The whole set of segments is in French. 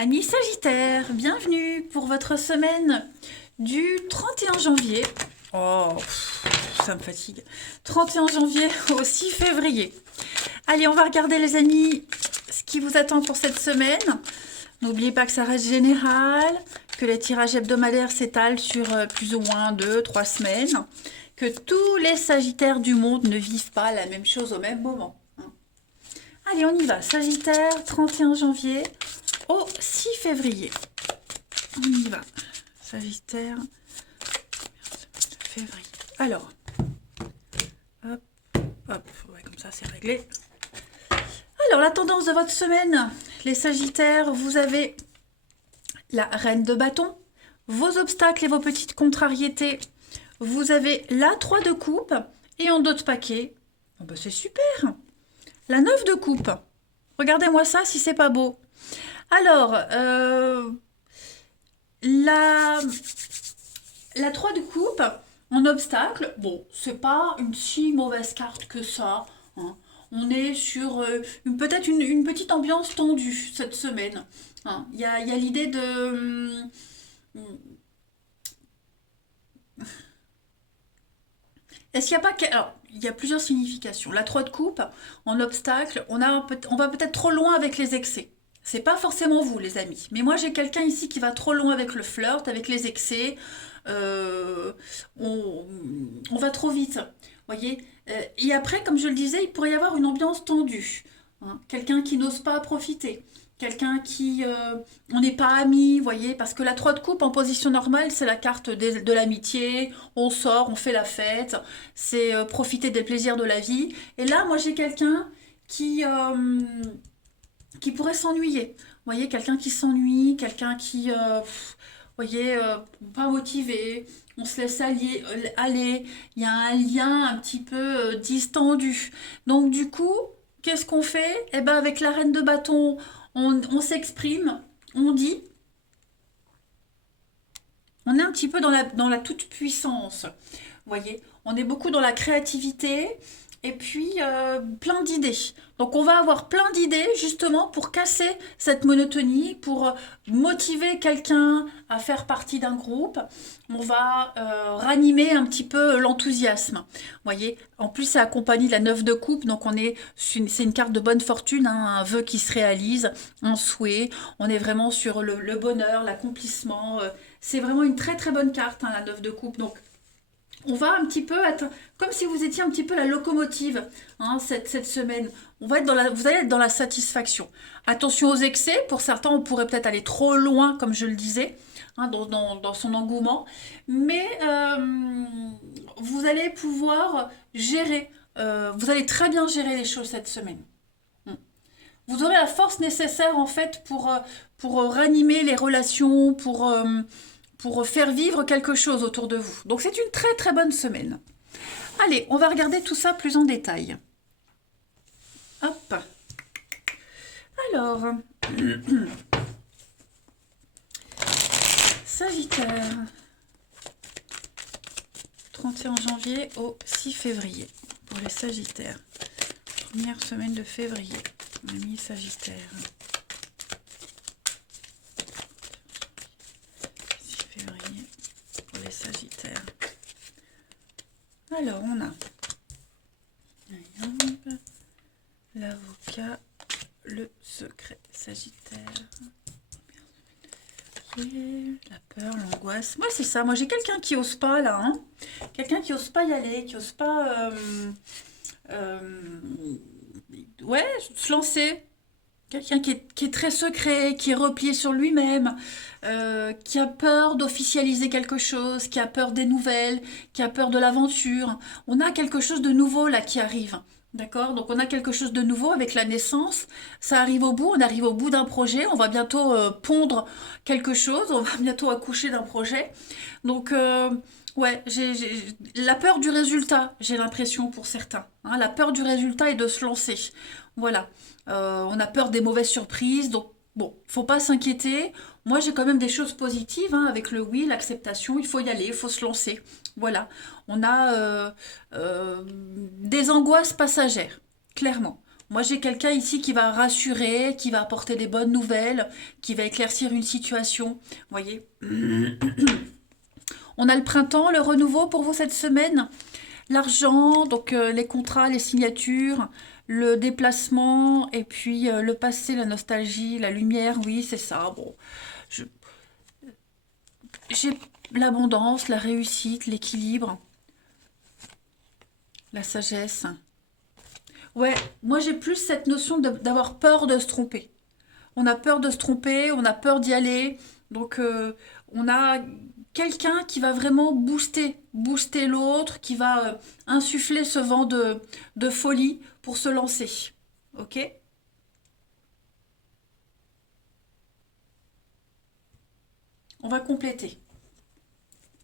Amis Sagittaire, bienvenue pour votre semaine du 31 janvier. Oh, ça me fatigue. 31 janvier au 6 février. Allez, on va regarder les amis ce qui vous attend pour cette semaine. N'oubliez pas que ça reste général, que les tirages hebdomadaires s'étalent sur plus ou moins 2-3 semaines, que tous les Sagittaires du monde ne vivent pas la même chose au même moment. Allez, on y va. Sagittaire, 31 janvier au 6 février. On y va. Sagittaire, février. Alors, hop, hop, ouais, comme ça c'est réglé. Alors, la tendance de votre semaine, les Sagittaires, vous avez la reine de bâton, vos obstacles et vos petites contrariétés. Vous avez la 3 de coupe et en dos de paquet. Oh ben c'est super. La 9 de coupe. Regardez-moi ça si c'est pas beau. Alors, la 3 de coupe en obstacle, bon, c'est pas une si mauvaise carte que ça, hein. On est sur peut-être une petite ambiance tendue cette semaine, hein. Il y a l'idée de... Est-ce qu'il n'y a pas... Alors, il y a plusieurs significations. La 3 de coupe, en obstacle, on va peut-être trop loin avec les excès. C'est pas forcément vous, les amis. Mais moi, j'ai quelqu'un ici qui va trop loin avec le flirt, avec les excès. Euh, on, on va trop vite. Voyez. Et après, comme je le disais, il pourrait y avoir une ambiance tendue, hein. Quelqu'un qui n'ose pas profiter. Quelqu'un qui... on n'est pas amis, voyez. Parce que la 3 de coupe, en position normale, c'est la carte de l'amitié. On sort, on fait la fête. C'est profiter des plaisirs de la vie. Et là, moi, j'ai quelqu'un qui pourrait s'ennuyer. Vous voyez, quelqu'un qui s'ennuie, quelqu'un qui, voyez, pas motivé, on se laisse aller, il y a un lien un petit peu distendu. Donc du coup, qu'est-ce qu'on fait? Eh ben avec la reine de bâton, on s'exprime, on dit, on est un petit peu dans la toute-puissance. Vous voyez, on est beaucoup dans la créativité et puis plein d'idées. Donc on va avoir plein d'idées justement pour casser cette monotonie, pour motiver quelqu'un à faire partie d'un groupe. On va ranimer un petit peu l'enthousiasme. Vous voyez, en plus c'est accompagné de la 9 de coupe, donc c'est une carte de bonne fortune, hein, un vœu qui se réalise, un souhait. On est vraiment sur le bonheur, l'accomplissement. C'est vraiment une très très bonne carte, hein, la 9 de coupe. Donc on va un petit peu être comme si vous étiez un petit peu la locomotive, hein, cette semaine. Vous allez être dans la satisfaction. Attention aux excès. Pour certains, on pourrait peut-être aller trop loin, comme je le disais, hein, dans son engouement. Mais vous allez pouvoir gérer. Vous allez très bien gérer les choses cette semaine. Vous aurez la force nécessaire en fait pour ranimer les relations, pour faire vivre quelque chose autour de vous. Donc c'est une très très bonne semaine. Allez, on va regarder tout ça plus en détail. Hop. Alors, Sagittaire, 31 janvier au 6 février pour les Sagittaires. Première semaine de février. Ami Sagittaire. 6 février pour les Sagittaires. Alors, on a l'avocat, le secret, Sagittaire. La peur, l'angoisse. Moi, c'est ça. Moi, j'ai quelqu'un qui ose pas, là, hein. Quelqu'un qui ose pas y aller, qui ose pas... ouais, se lancer. Quelqu'un qui est très secret, qui est replié sur lui-même, qui a peur d'officialiser quelque chose, qui a peur des nouvelles, qui a peur de l'aventure. On a quelque chose de nouveau là qui arrive. D'accord? Donc on a quelque chose de nouveau avec la naissance. Ça arrive au bout, on arrive au bout d'un projet. On va bientôt pondre quelque chose, on va bientôt accoucher d'un projet. Donc ouais, j'ai la peur du résultat, j'ai l'impression pour certains, hein. La peur du résultat et de se lancer. Voilà. On a peur des mauvaises surprises, donc bon, faut pas s'inquiéter. Moi, j'ai quand même des choses positives, hein, avec le oui, l'acceptation. Il faut y aller, il faut se lancer. Voilà. On a des angoisses passagères, clairement. Moi, j'ai quelqu'un ici qui va rassurer, qui va apporter des bonnes nouvelles, qui va éclaircir une situation. Vous voyez? On a le printemps, le renouveau pour vous cette semaine. L'argent, donc les contrats, les signatures, le déplacement, et puis le passé, la nostalgie, la lumière, oui, c'est ça. Bon, je- j'ai l'abondance, la réussite, l'équilibre, la sagesse. Ouais, moi j'ai plus cette notion d'avoir peur de se tromper. On a peur de se tromper, on a peur d'y aller. Donc, on a quelqu'un qui va vraiment booster l'autre, qui va insuffler ce vent de folie pour se lancer. Ok? On va compléter.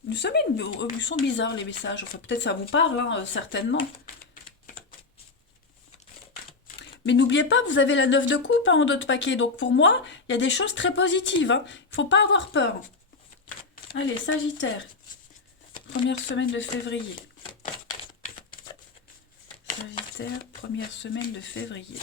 Une semaine, ils sont bizarres les messages. Enfin, peut-être ça vous parle, hein, certainement. Mais n'oubliez pas, vous avez la 9 de coupe hein, en d'autres paquets. Donc pour moi, il y a des choses très positives. Hein. Il ne faut pas avoir peur. Allez, Sagittaire. Première semaine de février. Sagittaire, première semaine de février.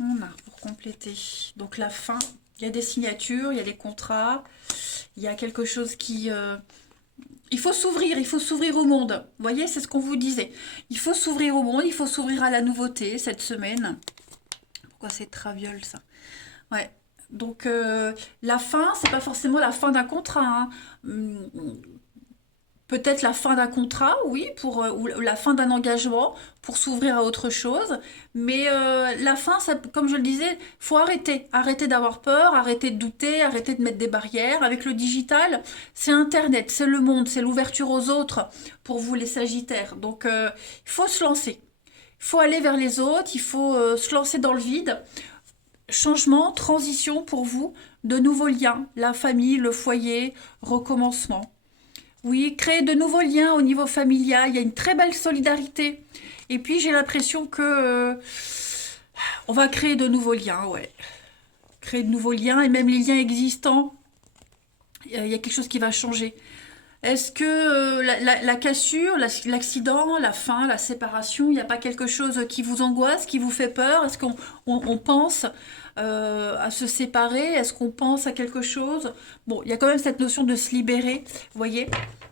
On a pour compléter. Donc la fin, il y a des signatures, il y a des contrats, il y a quelque chose qui... il faut s'ouvrir au monde. Vous voyez, c'est ce qu'on vous disait. Il faut s'ouvrir au monde, il faut s'ouvrir à la nouveauté cette semaine. Pourquoi c'est traviole ça? Ouais. Donc la fin, c'est pas forcément la fin d'un contrat. Hein. Peut-être la fin d'un contrat, oui, ou la fin d'un engagement pour s'ouvrir à autre chose. Mais la fin, ça, comme je le disais, faut arrêter. Arrêter d'avoir peur, arrêter de douter, arrêter de mettre des barrières. Avec le digital, c'est Internet, c'est le monde, c'est l'ouverture aux autres pour vous les Sagittaires. Donc il faut se lancer. Il faut aller vers les autres, il faut se lancer dans le vide. Changement, transition pour vous, de nouveaux liens, la famille, le foyer, recommencement. Oui, créer de nouveaux liens au niveau familial, il y a une très belle solidarité. Et puis j'ai l'impression que on va créer de nouveaux liens, ouais. Créer de nouveaux liens et même les liens existants, il y a quelque chose qui va changer. Est-ce que la cassure, l'accident, la fin, la séparation, il n'y a pas quelque chose qui vous angoisse, qui vous fait peur? Est-ce qu'on pense à se séparer? Est-ce qu'on pense à quelque chose? Bon, il y a quand même cette notion de se libérer, vous voyez?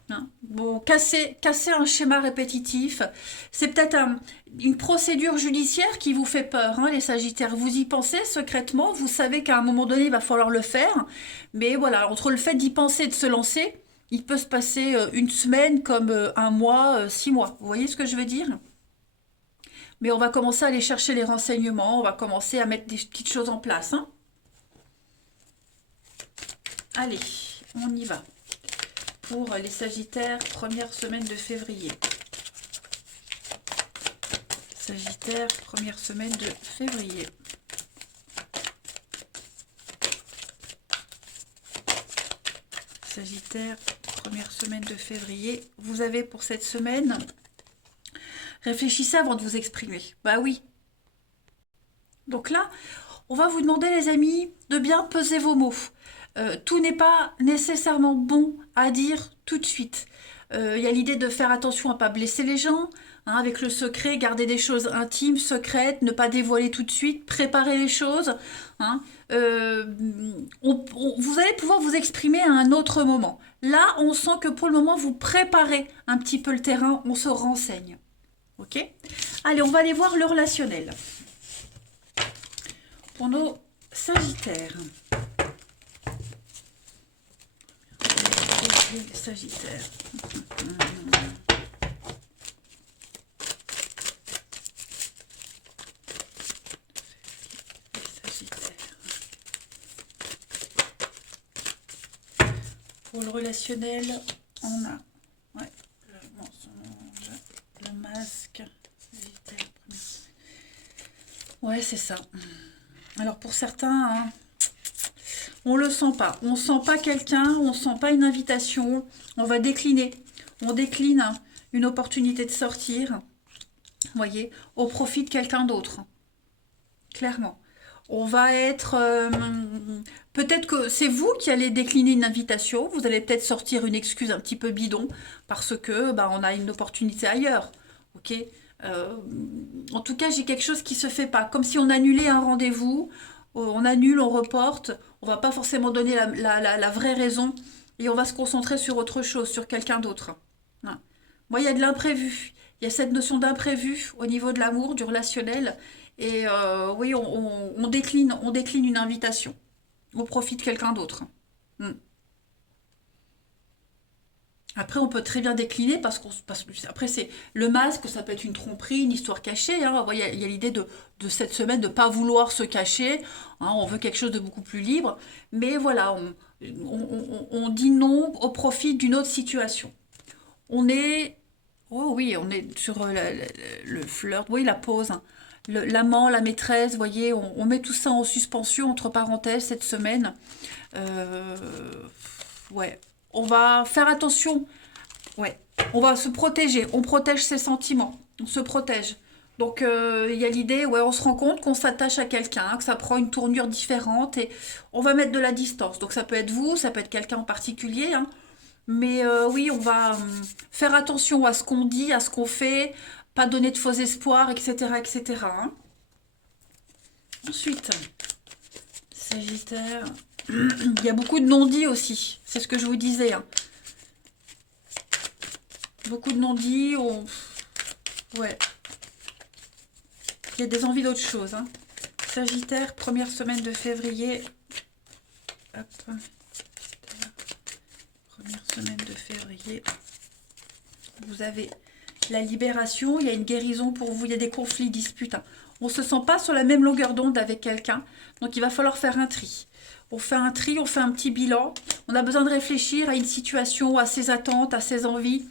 Hein. Bon, casser un schéma répétitif, c'est peut-être une procédure judiciaire qui vous fait peur, hein, les Sagittaires. Vous y pensez secrètement, vous savez qu'à un moment donné, il va falloir le faire, mais voilà, entre le fait d'y penser et de se lancer, il peut se passer une semaine comme un mois, 6 mois. Vous voyez ce que je veux dire? Mais on va commencer à aller chercher les renseignements, on va commencer à mettre des petites choses en place. Hein. Allez, on y va. Pour les Sagittaires, première semaine de février. Sagittaire, première semaine de février. Sagittaire, première semaine de février. Vous avez pour cette semaine, réfléchissez avant de vous exprimer. Bah oui. Donc là, on va vous demander les amis de bien peser vos mots. Tout n'est pas nécessairement bon à dire tout de suite. Il y a l'idée de faire attention à ne pas blesser les gens, hein, avec le secret, garder des choses intimes, secrètes, ne pas dévoiler tout de suite, préparer les choses. Hein. Vous allez pouvoir vous exprimer à un autre moment. Là, on sent que pour le moment, vous préparez un petit peu le terrain, on se renseigne. Ok? Allez, on va aller voir le relationnel. Pour nos Sagittaires. Les Sagittaires. Les Sagittaires. Pour le relationnel, on a ouais, le mensonge, le masque. Sagittaire, ouais, c'est ça. Alors pour certains, hein, on le sent pas. On sent pas quelqu'un, on sent pas une invitation. On va décliner. On décline une opportunité de sortir, vous voyez, au profit de quelqu'un d'autre. Clairement. On va être... peut-être que c'est vous qui allez décliner une invitation. Vous allez peut-être sortir une excuse un petit peu bidon parce que bah, on a une opportunité ailleurs. Ok. Euh, En tout cas, j'ai quelque chose qui se fait pas. Comme si on annulait un rendez-vous. On annule, on reporte. On va pas forcément donner la vraie raison. Et on va se concentrer sur autre chose, sur quelqu'un d'autre. Hein. Moi, il y a de l'imprévu. Il y a cette notion d'imprévu au niveau de l'amour, du relationnel. Et oui, on décline une invitation au profit de quelqu'un d'autre. Hmm. Après, on peut très bien décliner parce que après, c'est le masque, ça peut être une tromperie, une histoire cachée. Hein. Il y a l'idée de cette semaine de ne pas vouloir se cacher. Hein. On veut quelque chose de beaucoup plus libre. Mais voilà, on dit non au profit d'une autre situation. On est. Oh oui, on est sur le flirt, oui, la pause. Hein. L'amant, la maîtresse, vous voyez, on met tout ça en suspension, entre parenthèses, cette semaine. Euh, ouais, on va faire attention. Ouais, on va se protéger. On protège ses sentiments. On se protège. Donc, il y a l'idée, ouais, on se rend compte qu'on s'attache à quelqu'un, hein, que ça prend une tournure différente et on va mettre de la distance. Donc, ça peut être vous, ça peut être quelqu'un en particulier, hein. Mais oui, on va faire attention à ce qu'on dit, à ce qu'on fait, pas donner de faux espoirs, etc., etc. Hein. Ensuite, Sagittaire, il y a beaucoup de non-dits aussi. C'est ce que je vous disais. Hein. Beaucoup de non-dits. Ouais, il y a des envies d'autre chose. Hein. Sagittaire, première semaine de février. Hop. Première semaine de février. Vous avez la libération, il y a une guérison pour vous, il y a des conflits, disputes. Hein. On ne se sent pas sur la même longueur d'onde avec quelqu'un, donc il va falloir faire un tri. On fait un tri, on fait un petit bilan. On a besoin de réfléchir à une situation, à ses attentes, à ses envies.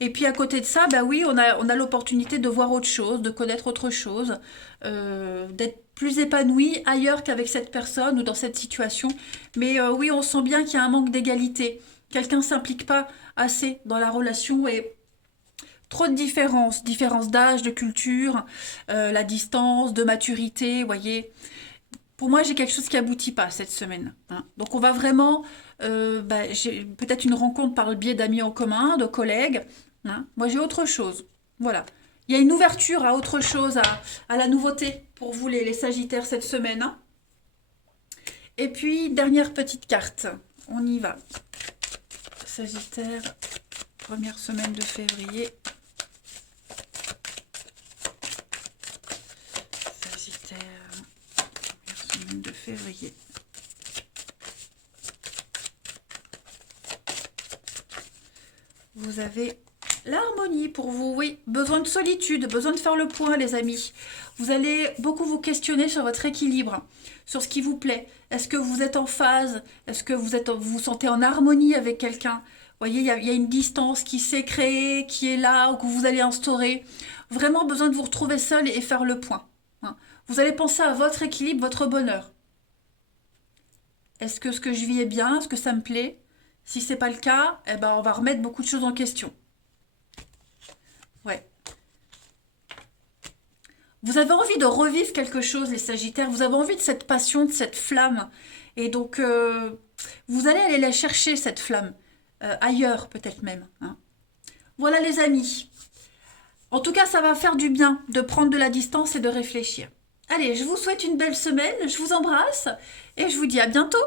Et puis à côté de ça, bah oui, on a l'opportunité de voir autre chose, de connaître autre chose, d'être plus épanoui ailleurs qu'avec cette personne ou dans cette situation. Mais oui, on sent bien qu'il y a un manque d'égalité. Quelqu'un ne s'implique pas assez dans la relation et trop de différences d'âge, de culture, la distance, de maturité, vous voyez. Pour moi, j'ai quelque chose qui aboutit pas cette semaine. Hein. Donc, on va vraiment, bah, j'ai peut-être une rencontre par le biais d'amis en commun, de collègues. Hein. Moi, j'ai autre chose. Voilà. Il y a une ouverture à autre chose, à la nouveauté pour vous, les Sagittaires, cette semaine. Hein. Et puis, dernière petite carte. On y va. Sagittaire, première semaine de février. Sagittaire, première semaine de février. Vous avez l'harmonie pour vous, oui. Besoin de solitude, besoin de faire le point, les amis. Vous allez beaucoup vous questionner sur votre équilibre, sur ce qui vous plaît. Est-ce que vous êtes en phase? Est-ce que vous vous sentez en harmonie avec quelqu'un? Vous voyez, il y a une distance qui s'est créée, qui est là, ou que vous allez instaurer. Vraiment besoin de vous retrouver seul et faire le point. Hein. Vous allez penser à votre équilibre, votre bonheur. Est-ce que ce que je vis est bien? Est-ce que ça me plaît? Si c'est pas le cas, eh ben, on va remettre beaucoup de choses en question. Ouais. Vous avez envie de revivre quelque chose, les Sagittaires. Vous avez envie de cette passion, de cette flamme. Et donc, vous allez aller la chercher, cette flamme. Ailleurs, peut-être même. Hein. Voilà, les amis. En tout cas, ça va faire du bien de prendre de la distance et de réfléchir. Allez, je vous souhaite une belle semaine. Je vous embrasse. Et je vous dis à bientôt.